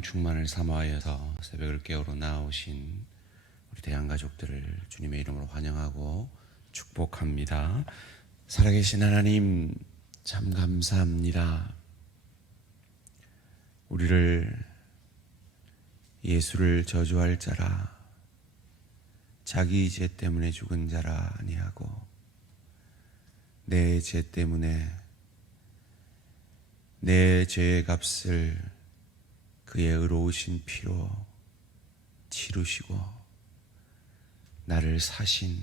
성령 충만을 사모하여서 새벽을 깨우러 나오신 우리 대한가족들을 주님의 이름으로 환영하고 축복합니다. 살아계신 하나님, 참 감사합니다. 우리를 예수를 저주할 자라, 자기 죄 때문에 죽은 자라 아니하고 내 죄 때문에 내 죄의 값을 그의 의로우신 피로 치르시고 나를 사신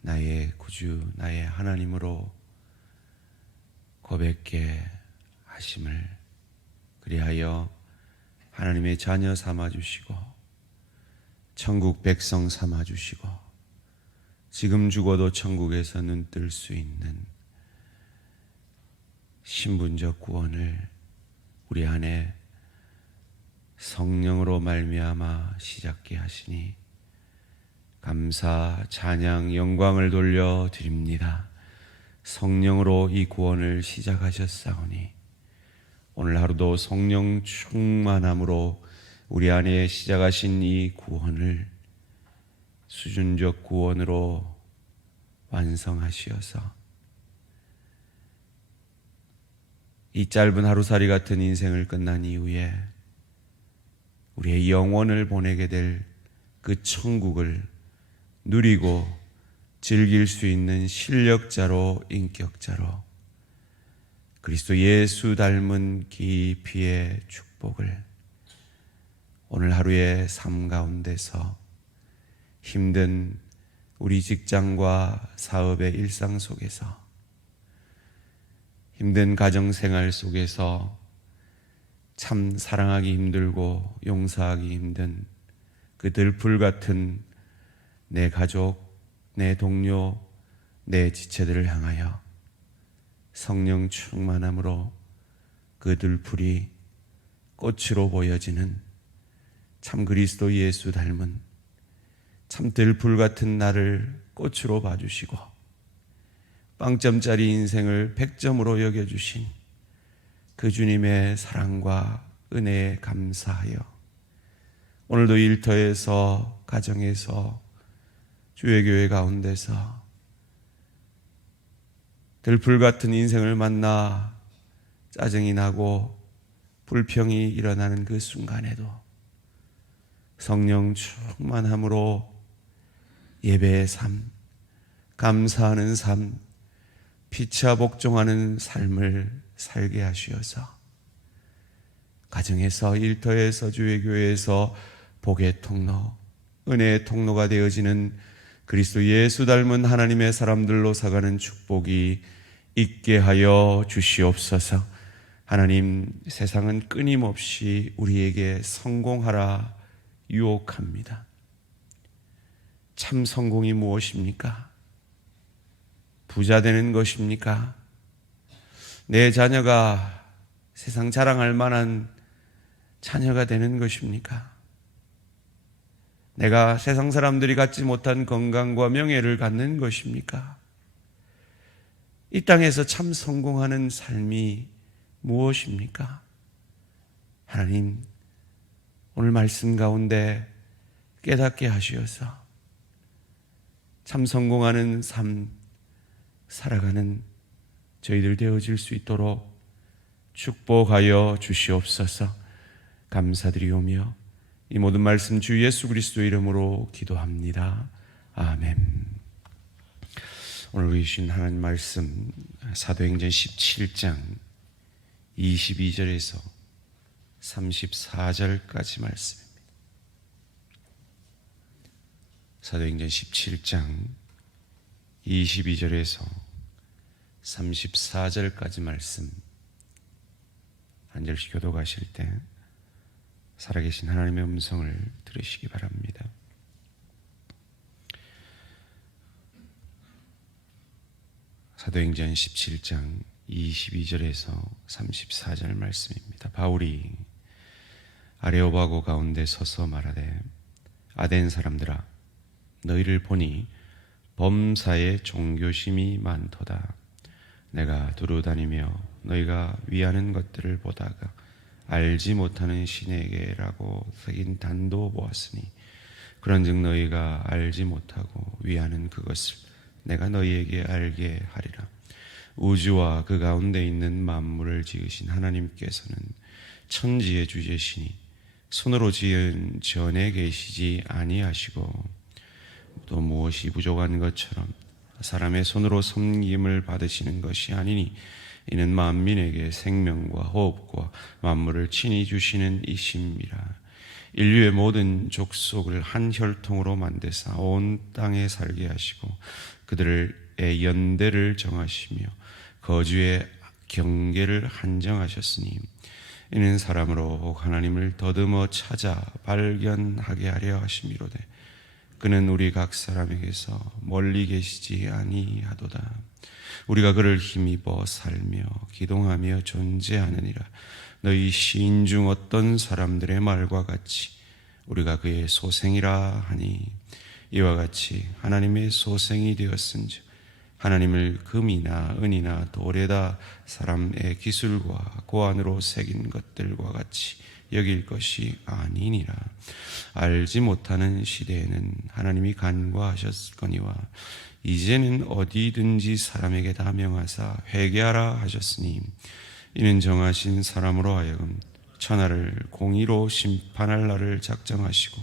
나의 구주, 나의 하나님으로 고백게 하심을, 그리하여 하나님의 자녀 삼아주시고 천국 백성 삼아주시고 지금 죽어도 천국에서 눈뜰 수 있는 신분적 구원을 우리 안에 성령으로 말미암아 시작게 하시니 감사, 찬양, 영광을 돌려드립니다. 성령으로 이 구원을 시작하셨사오니 오늘 하루도 성령 충만함으로 우리 안에 시작하신 이 구원을 수준적 구원으로 완성하시어서 이 짧은 하루살이 같은 인생을 끝난 이후에 우리의 영혼을 보내게 될 그 천국을 누리고 즐길 수 있는 실력자로, 인격자로 그리스도 예수 닮은 깊이의 축복을 오늘 하루의 삶 가운데서 힘든 우리 직장과 사업의 일상 속에서, 힘든 가정생활 속에서 참 사랑하기 힘들고 용서하기 힘든 그 들풀 같은 내 가족, 내 동료, 내 지체들을 향하여 성령 충만함으로 그 들풀이 꽃으로 보여지는 참 그리스도 예수 닮은 참 들풀 같은 나를 꽃으로 봐주시고 빵점짜리 인생을 100점으로 여겨주신 그 주님의 사랑과 은혜에 감사하여 오늘도 일터에서, 가정에서, 주의 교회 가운데서 들풀 같은 인생을 만나 짜증이 나고 불평이 일어나는 그 순간에도 성령 충만함으로 예배의 삶, 감사하는 삶, 피차 복종하는 삶을 살게 하시어서 가정에서, 일터에서, 주의 교회에서 복의 통로, 은혜의 통로가 되어지는 그리스도 예수 닮은 하나님의 사람들로 살아가는 축복이 있게 하여 주시옵소서. 하나님, 세상은 끊임없이 우리에게 성공하라 유혹합니다. 참 성공이 무엇입니까? 부자 되는 것입니까? 내 자녀가 세상 자랑할 만한 자녀가 되는 것입니까? 내가 세상 사람들이 갖지 못한 건강과 명예를 갖는 것입니까? 이 땅에서 참 성공하는 삶이 무엇입니까? 하나님, 오늘 말씀 가운데 깨닫게 하시어서 참 성공하는 삶 살아가는 저희들 되어질 수 있도록 축복하여 주시옵소서. 감사드리오며 이 모든 말씀 주 예수 그리스도 이름으로 기도합니다. 아멘. 오늘 주신 하나님 말씀 사도행전 17장 22절에서 34절까지 말씀입니다. 사도행전 17장 22절에서 34절까지 말씀 한 절씩 교독하실 때 살아계신 하나님의 음성을 들으시기 바랍니다. 사도행전 17장 22절에서 34절 말씀입니다. 바울이 아레오바고 가운데 서서 말하되 아덴 사람들아, 너희를 보니 범사에 종교심이 많도다. 내가 두루 다니며 너희가 위하는 것들을 보다가 알지 못하는 신에게라고 새긴 단도 보았으니 그런즉 너희가 알지 못하고 위하는 그것을 내가 너희에게 알게 하리라. 우주와 그 가운데 있는 만물을 지으신 하나님께서는 천지의 주제시니 손으로 지은 전에 계시지 아니하시고 또 무엇이 부족한 것처럼 사람의 손으로 섬김을 받으시는 것이 아니니 이는 만민에게 생명과 호흡과 만물을 친히 주시는 이심이라. 인류의 모든 족속을 한 혈통으로 만드사 온 땅에 살게 하시고 그들의 연대를 정하시며 거주의 경계를 한정하셨으니 이는 사람으로 하나님을 더듬어 찾아 발견하게 하려 하심이로되 그는 우리 각 사람에게서 멀리 계시지 아니하도다. 우리가 그를 힘입어 살며 기동하며 존재하느니라. 너희 시인 중 어떤 사람들의 말과 같이 우리가 그의 소생이라 하니 이와 같이 하나님의 소생이 되었은즉 하나님을 금이나 은이나 돌에다 사람의 기술과 고안으로 새긴 것들과 같이 여길 것이 아니니라. 알지 못하는 시대에는 하나님이 간과하셨거니와 이제는 어디든지 사람에게 다 명하사 회개하라 하셨으니 이는 정하신 사람으로 하여금 천하를 공의로 심판할 날을 작정하시고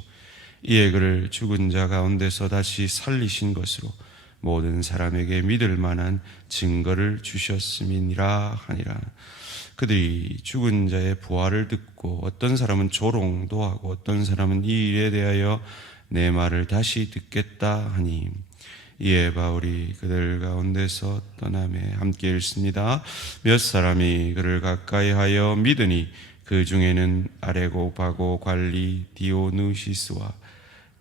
이에 그를 죽은 자 가운데서 다시 살리신 것으로 모든 사람에게 믿을 만한 증거를 주셨음이니라 하니라. 그들이 죽은 자의 부활을 듣고 어떤 사람은 조롱도 하고 어떤 사람은 이 일에 대하여 내 말을 다시 듣겠다 하니 이에 바울이 그들 가운데서 떠나매 함께 읽습니다. 몇 사람이 그를 가까이 하여 믿으니 그 중에는 아레고바고 관리 디오누시스와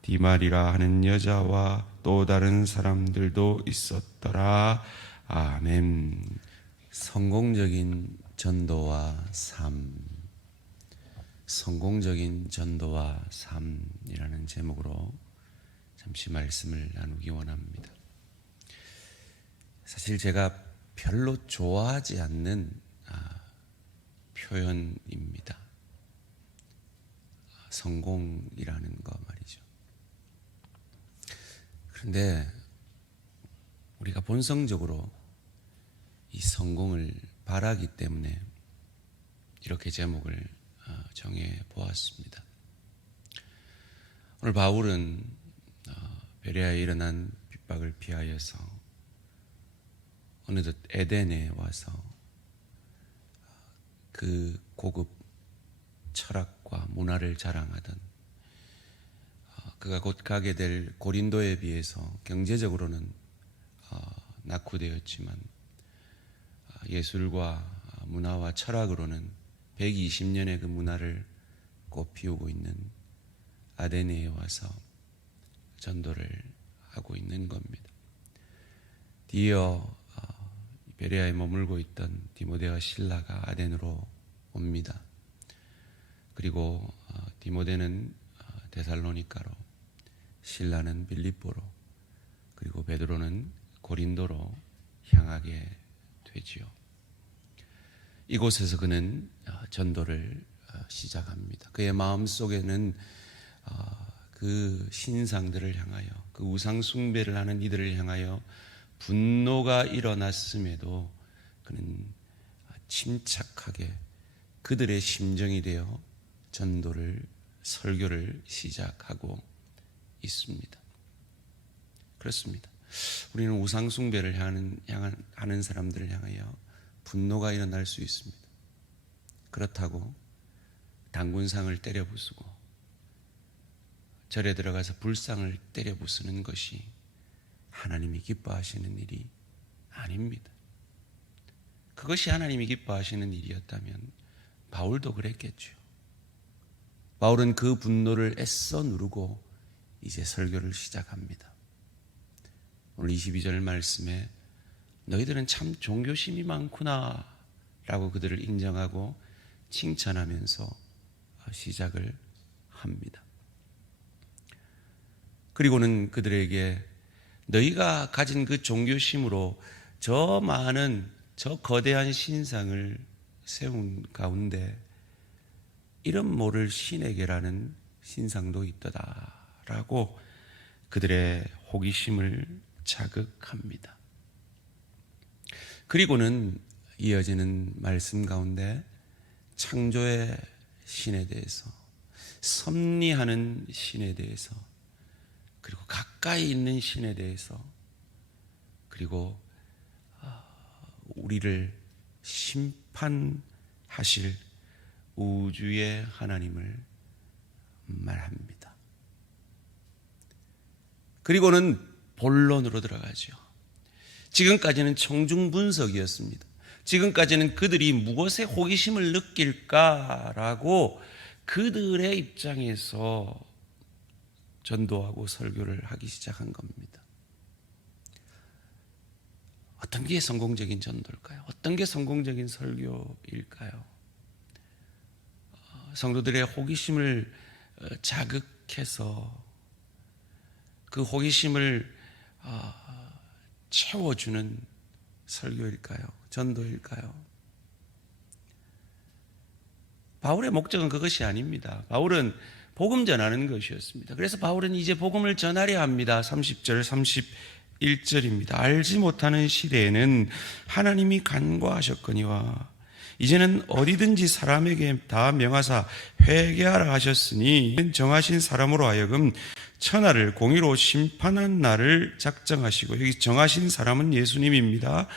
디말이라 하는 여자와 또 다른 사람들도 있었더라. 아멘. 성공적인 전도와 삶, 성공적인 전도와 삶이라는 제목으로 잠시 말씀을 나누기 원합니다. 사실 제가 별로 좋아하지 않는 표현입니다. 성공이라는 거 말이죠. 그런데 우리가 본성적으로 이 성공을 바라기 때문에 이렇게 제목을 정해 보았습니다. 오늘 바울은 베레아에 일어난 핍박을 피하여서 어느덧 에덴에 와서 그 고급 철학과 문화를 자랑하던 그가 곧 가게 될 고린도에 비해서 경제적으로는 낙후되었지만 예술과 문화와 철학으로는 120년의 그 문화를 꽃피우고 있는 아테네에 와서 전도를 하고 있는 겁니다. 뒤이어 베레아에 머물고 있던 디모데와 실라가 아덴으로 옵니다. 그리고 디모데는 데살로니가로, 실라는 빌립보로, 그리고 베드로는 고린도로 향하게 되지요. 이곳에서 그는 전도를 시작합니다. 그의 마음속에는 그 신상들을 향하여, 그 우상 숭배를 하는 이들을 향하여 분노가 일어났음에도 그는 침착하게 그들의 심정이 되어 전도를, 설교를 시작하고 있습니다. 그렇습니다. 우리는 우상 숭배를 하는 사람들을 향하여 분노가 일어날 수 있습니다. 그렇다고 단군상을 때려 부수고 절에 들어가서 불상을 때려 부수는 것이 하나님이 기뻐하시는 일이 아닙니다. 그것이 하나님이 기뻐하시는 일이었다면 바울도 그랬겠죠. 바울은 그 분노를 애써 누르고 이제 설교를 시작합니다. 오늘 22절 말씀에 너희들은 참 종교심이 많구나 라고 그들을 인정하고 칭찬하면서 시작을 합니다. 그리고는 그들에게 너희가 가진 그 종교심으로 저 많은, 저 거대한 신상을 세운 가운데 이름 모를 신에게라는 신상도 있더다라고 그들의 호기심을 자극합니다. 그리고는 이어지는 말씀 가운데 창조의 신에 대해서, 섭리하는 신에 대해서, 그리고 가까이 있는 신에 대해서, 그리고 우리를 심판하실 우주의 하나님을 말합니다. 그리고는 본론으로 들어가죠. 지금까지는 청중분석이었습니다. 지금까지는 그들이 무엇에 호기심을 느낄까라고 그들의 입장에서 전도하고 설교를 하기 시작한 겁니다. 어떤 게 성공적인 전도일까요? 어떤 게 성공적인 설교일까요? 성도들의 호기심을 자극해서 그 호기심을 채워주는 설교일까요? 전도일까요? 바울의 목적은 그것이 아닙니다. 바울은 복음 전하는 것이었습니다. 그래서 바울은 이제 복음을 전하려 합니다. 30절, 31절입니다. 알지 못하는 시대에는 하나님이 간과하셨거니와 이제는 어디든지 사람에게 다 명하사 회개하라 하셨으니 정하신 사람으로 하여금 천하를 공의로 심판한 날을 작정하시고, 여기 정하신 사람은 예수님입니다.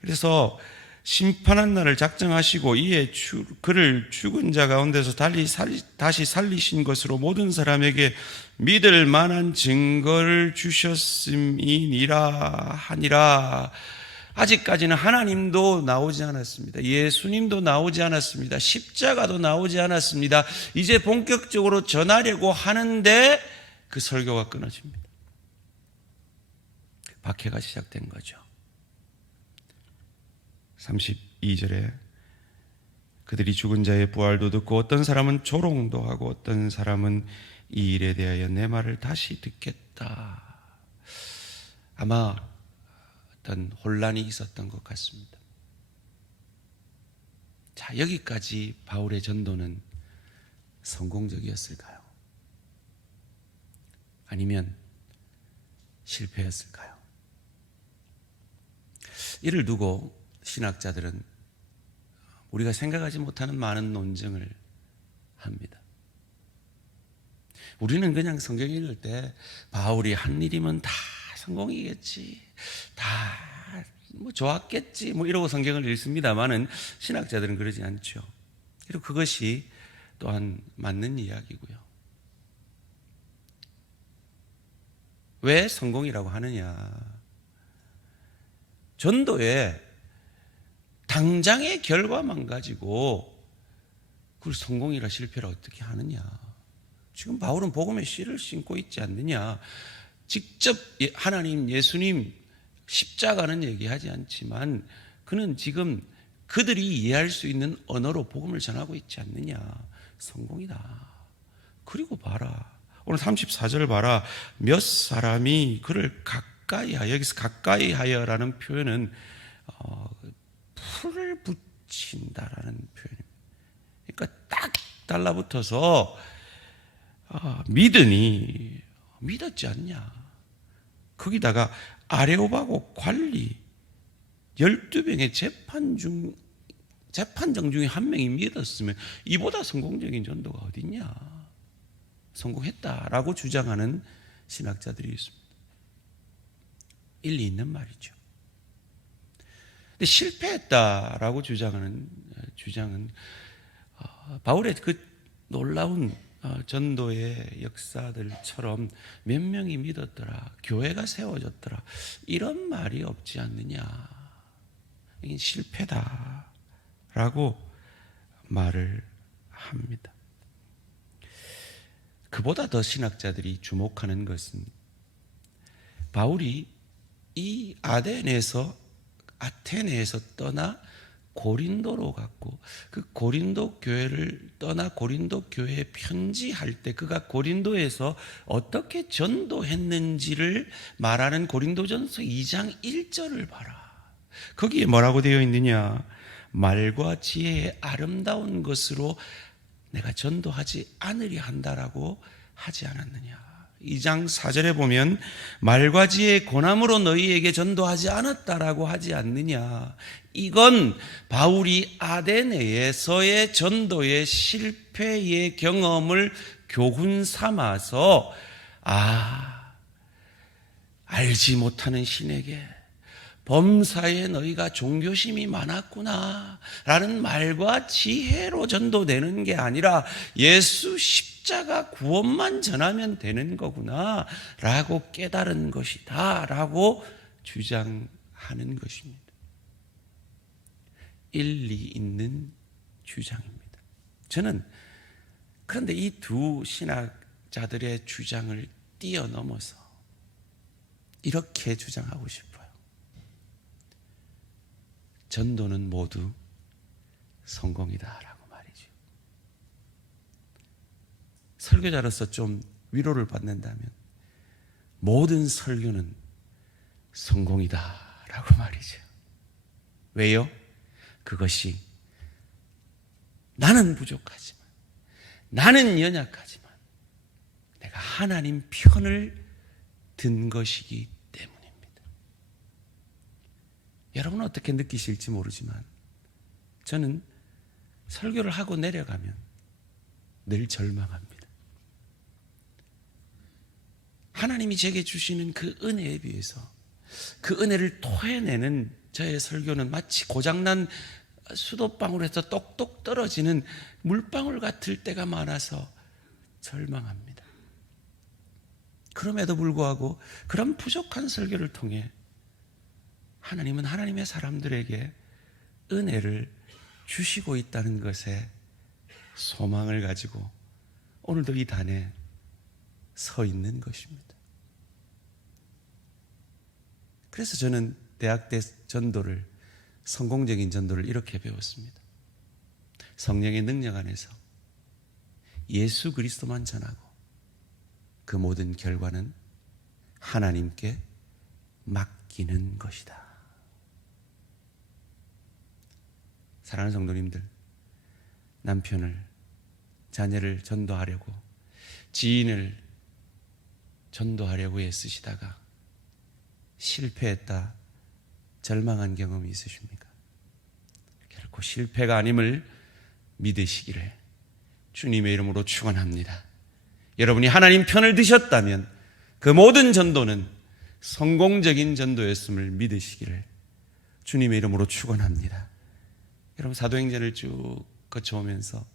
그래서 심판한 날을 작정하시고 이에 그를 죽은 자 가운데서 다시 살리신 것으로 모든 사람에게 믿을 만한 증거를 주셨음이니라 하니라. 아직까지는 하나님도 나오지 않았습니다. 예수님도 나오지 않았습니다. 십자가도 나오지 않았습니다. 이제 본격적으로 전하려고 하는데 그 설교가 끊어집니다. 박해가 시작된 거죠. 32절에 그들이 죽은 자의 부활도 듣고 어떤 사람은 조롱도 하고 어떤 사람은 이 일에 대하여 내 말을 다시 듣겠다. 아마 어떤 혼란이 있었던 것 같습니다. 자, 여기까지 바울의 전도는 성공적이었을까요? 아니면 실패였을까요? 이를 두고 신학자들은 우리가 생각하지 못하는 많은 논쟁을 합니다. 우리는 그냥 성경 읽을 때 바울이 한 일이면 다 성공이겠지, 다 뭐 좋았겠지, 뭐 이러고 성경을 읽습니다만은 신학자들은 그러지 않죠. 그리고 그것이 또한 맞는 이야기고요. 왜 성공이라고 하느냐? 전도에 당장의 결과만 가지고 그걸 성공이라 실패라 어떻게 하느냐? 지금 바울은 복음의 씨를 심고 있지 않느냐? 직접 하나님, 예수님, 십자가는 얘기하지 않지만 그는 지금 그들이 이해할 수 있는 언어로 복음을 전하고 있지 않느냐? 성공이다. 그리고 봐라, 오늘 34절을 봐라. 몇 사람이 그를 가까이 하여, 여기서 가까이 하여라는 표현은 풀을 붙인다라는 표현입니다. 그러니까 딱 달라붙어서 믿었지 않냐. 거기다가 아레오바고 관리 12명의 재판장 중에 한 명이 믿었으면 이보다 성공적인 전도가 어딨냐. 성공했다라고 주장하는 신학자들이 있습니다. 일리 있는 말이죠. 근데 실패했다라고 주장은 바울의 그 놀라운 전도의 역사들처럼 몇 명이 믿었더라, 교회가 세워졌더라, 이런 말이 없지 않느냐. 이게 실패다라고 말을 합니다. 그보다 더 신학자들이 주목하는 것은 바울이 이 아테네에서 떠나 고린도로 갔고, 그 고린도 교회를 떠나 고린도 교회에 편지할 때 그가 고린도에서 어떻게 전도했는지를 말하는 고린도전서 2장 1절을 봐라. 거기에 뭐라고 되어 있느냐? 말과 지혜의 아름다운 것으로 내가 전도하지 않으려 한다라고 하지 않았느냐. 2장 4절에 보면 말과 지혜의 고남으로 너희에게 전도하지 않았다라고 하지 않느냐. 이건 바울이 아데네에서의 전도의 실패의 경험을 교훈 삼아서 알지 못하는 신에게 범사에 너희가 종교심이 많았구나 라는 말과 지혜로 전도되는 게 아니라 예수 십자가 구원만 전하면 되는 거구나 라고 깨달은 것이다 라고 주장하는 것입니다. 일리 있는 주장입니다. 저는 그런데 이 두 신학자들의 주장을 뛰어넘어서 이렇게 주장하고 싶어요. 전도는 모두 성공이다라고 말이죠. 설교자로서 좀 위로를 받는다면 모든 설교는 성공이다라고 말이죠. 왜요? 그것이 나는 부족하지만, 나는 연약하지만 내가 하나님 편을 든 것이기 때문입니다. 여러분은 어떻게 느끼실지 모르지만 저는 설교를 하고 내려가면 늘 절망합니다. 하나님이 제게 주시는 그 은혜에 비해서 그 은혜를 토해내는 저의 설교는 마치 고장난 수도방울에서 똑똑 떨어지는 물방울 같을 때가 많아서 절망합니다. 그럼에도 불구하고 그런 부족한 설교를 통해 하나님은 하나님의 사람들에게 은혜를 주시고 있다는 것에 소망을 가지고 오늘도 이 단에 서 있는 것입니다. 그래서 저는 대학 때 전도를, 성공적인 전도를 이렇게 배웠습니다. 성령의 능력 안에서 예수 그리스도만 전하고 그 모든 결과는 하나님께 맡기는 것이다. 사랑하는 성도님들, 남편을, 자녀를 전도하려고, 지인을 전도하려고 애쓰시다가 실패했다, 절망한 경험이 있으십니까? 결코 실패가 아님을 믿으시기를 주님의 이름으로 축원합니다. 여러분이 하나님 편을 드셨다면 그 모든 전도는 성공적인 전도였음을 믿으시기를 주님의 이름으로 축원합니다. 여러분, 사도행전을 쭉 거쳐오면서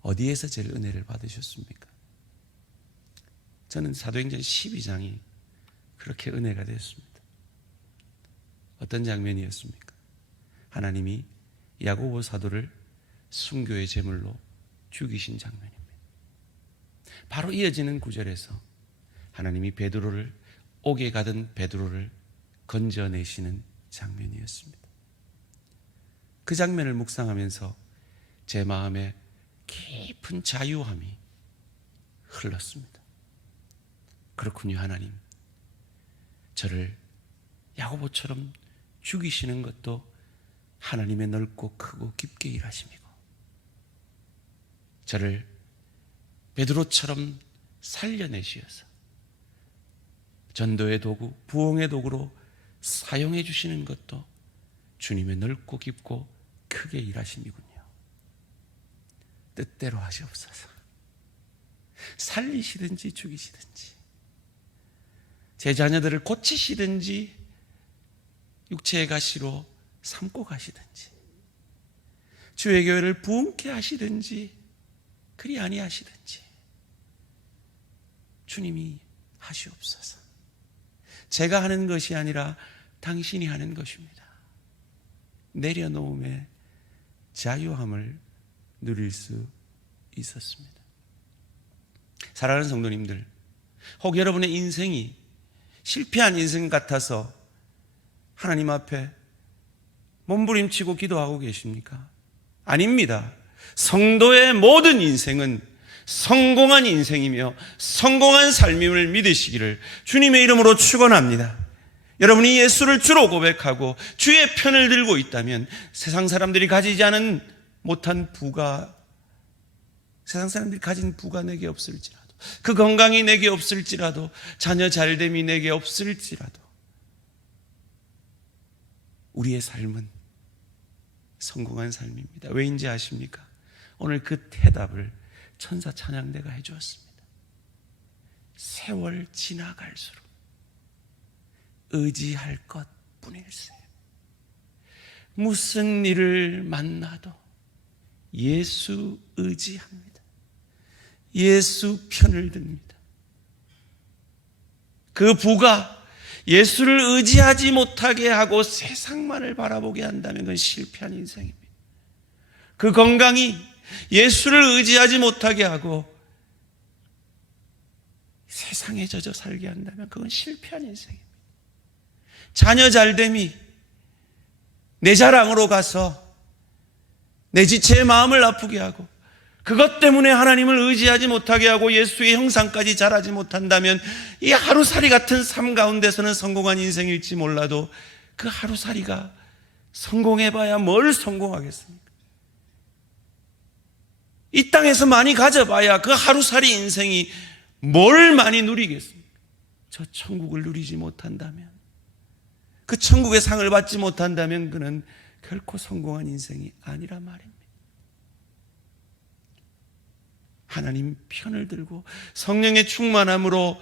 어디에서 제일 은혜를 받으셨습니까? 저는 사도행전 12장이 그렇게 은혜가 됐습니다. 어떤 장면이었습니까? 하나님이 야고보 사도를 순교의 제물로 죽이신 장면입니다. 바로 이어지는 구절에서 하나님이 베드로를, 옥에 가던 베드로를 건져내시는 장면이었습니다. 그 장면을 묵상하면서 제 마음에 깊은 자유함이 흘렀습니다. 그렇군요, 하나님. 저를 야고보처럼 죽이시는 것도 하나님의 넓고 크고 깊게 일하심이고, 저를 베드로처럼 살려내시어서 전도의 도구, 부흥의 도구로 사용해 주시는 것도 주님의 넓고 깊고 크게 일하심이군요. 뜻대로 하시옵소서. 살리시든지 죽이시든지, 제 자녀들을 고치시든지 육체의 가시로 삼고 가시든지, 주의 교회를 부흥케 하시든지 그리 아니하시든지 주님이 하시옵소서. 제가 하는 것이 아니라 당신이 하는 것입니다. 내려놓음의 자유함을 누릴 수 있었습니다. 사랑하는 성도님들, 혹 여러분의 인생이 실패한 인생 같아서 하나님 앞에 몸부림치고 기도하고 계십니까? 아닙니다. 성도의 모든 인생은 성공한 인생이며 성공한 삶임을 믿으시기를 주님의 이름으로 축원합니다. 여러분이 예수를 주로 고백하고 주의 편을 들고 있다면 세상 사람들이 가지지 않은 못한 부가 세상 사람들이 가진 부가 내게 없을지라도, 그 건강이 내게 없을지라도, 자녀 잘됨이 내게 없을지라도 우리의 삶은 성공한 삶입니다. 왜인지 아십니까? 오늘 그 대답을 천사 찬양대가 해주었습니다. 세월 지나갈수록 의지할 것뿐일세. 무슨 일을 만나도 예수 의지합니다. 예수 편을 듭니다. 그 부가 예수를 의지하지 못하게 하고 세상만을 바라보게 한다면 그건 실패한 인생입니다. 그 건강이 예수를 의지하지 못하게 하고 세상에 젖어 살게 한다면 그건 실패한 인생입니다. 자녀 잘됨이 내 자랑으로 가서 내 지체의 마음을 아프게 하고 그것 때문에 하나님을 의지하지 못하게 하고 예수의 형상까지 자라지 못한다면 이 하루살이 같은 삶 가운데서는 성공한 인생일지 몰라도 그 하루살이가 성공해봐야 뭘 성공하겠습니까? 이 땅에서 많이 가져봐야 그 하루살이 인생이 뭘 많이 누리겠습니까? 저 천국을 누리지 못한다면, 그 천국의 상을 받지 못한다면 그는 결코 성공한 인생이 아니라 말입니다. 하나님 편을 들고 성령의 충만함으로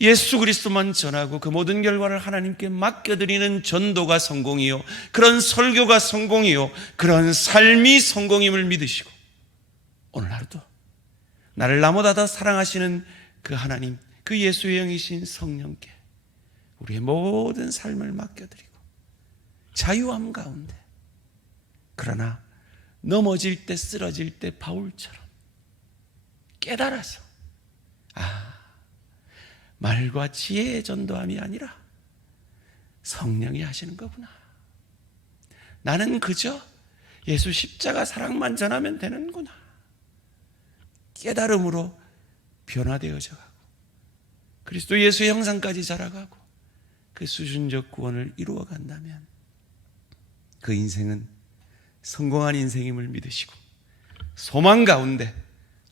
예수 그리스도만 전하고 그 모든 결과를 하나님께 맡겨드리는 전도가 성공이요, 그런 설교가 성공이요, 그런 삶이 성공임을 믿으시고 오늘 하루도 나를 나보다 더 사랑하시는 그 하나님, 그 예수의 영이신 성령께 우리의 모든 삶을 맡겨드리고 자유함 가운데, 그러나 넘어질 때 쓰러질 때 바울처럼 깨달아서 말과 지혜의 전도함이 아니라 성령이 하시는 거구나. 나는 그저 예수 십자가 사랑만 전하면 되는구나. 깨달음으로 변화되어져 가고 그리스도 예수의 형상까지 자라가고 그 수준적 구원을 이루어 간다면 그 인생은 성공한 인생임을 믿으시고 소망 가운데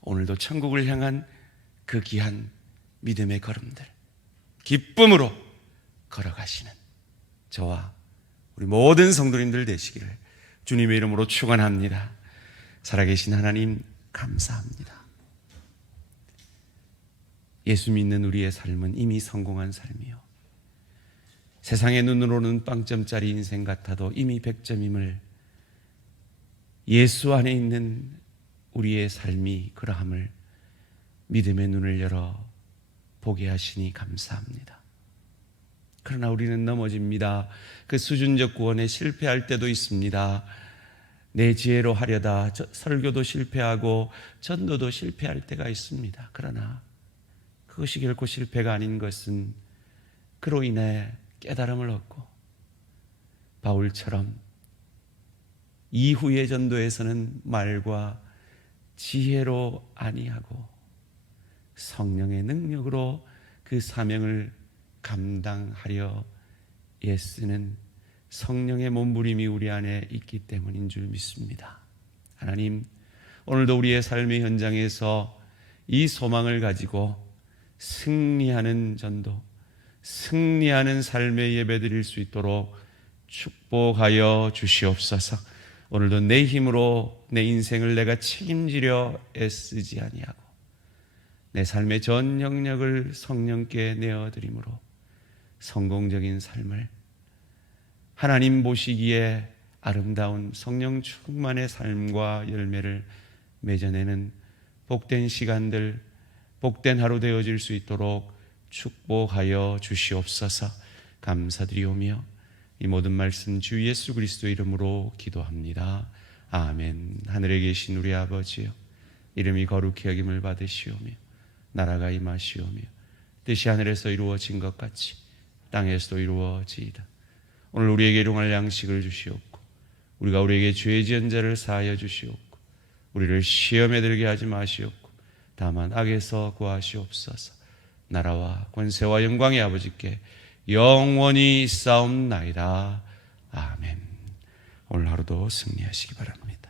오늘도 천국을 향한 그 귀한 믿음의 걸음들 기쁨으로 걸어가시는 저와 우리 모든 성도님들 되시기를 주님의 이름으로 축원합니다. 살아계신 하나님 감사합니다. 예수 믿는 우리의 삶은 이미 성공한 삶이요, 세상의 눈으로는 빵점짜리 인생 같아도 이미 100점임을 예수 안에 있는 우리의 삶이 그러함을 믿음의 눈을 열어 보게 하시니 감사합니다. 그러나 우리는 넘어집니다. 그 수준적 구원에 실패할 때도 있습니다. 내 지혜로 하려다 설교도 실패하고 전도도 실패할 때가 있습니다. 그러나 그것이 결코 실패가 아닌 것은 그로 인해 깨달음을 얻고 바울처럼 이후의 전도에서는 말과 지혜로 아니하고 성령의 능력으로 그 사명을 감당하려 애쓰는 성령의 몸부림이 우리 안에 있기 때문인 줄 믿습니다. 하나님, 오늘도 우리의 삶의 현장에서 이 소망을 가지고 승리하는 전도, 승리하는 삶의 예배드릴 수 있도록 축복하여 주시옵소서. 오늘도 내 힘으로 내 인생을 내가 책임지려 애쓰지 아니하고 내 삶의 전 영역을 성령께 내어드림으로 성공적인 삶을, 하나님 보시기에 아름다운 성령 충만의 삶과 열매를 맺어내는 복된 시간들, 복된 하루 되어질 수 있도록 축복하여 주시옵소서. 감사드리오며 이 모든 말씀 주 예수 그리스도 이름으로 기도합니다. 아멘. 하늘에 계신 우리 아버지여, 이름이 거룩히 여김을 받으시오며 나라가 임하시오며 뜻이 하늘에서 이루어진 것 같이 땅에서도 이루어지이다. 오늘 우리에게 일용할 양식을 주시옵고 우리가 우리에게 죄 지은 자를 사하여 주시옵고 우리를 시험에 들게 하지 마시옵고 다만 악에서 구하시옵소서. 나라와 권세와 영광의 아버지께 영원히 있사옵나이다. 아멘. 오늘 하루도 승리하시기 바랍니다.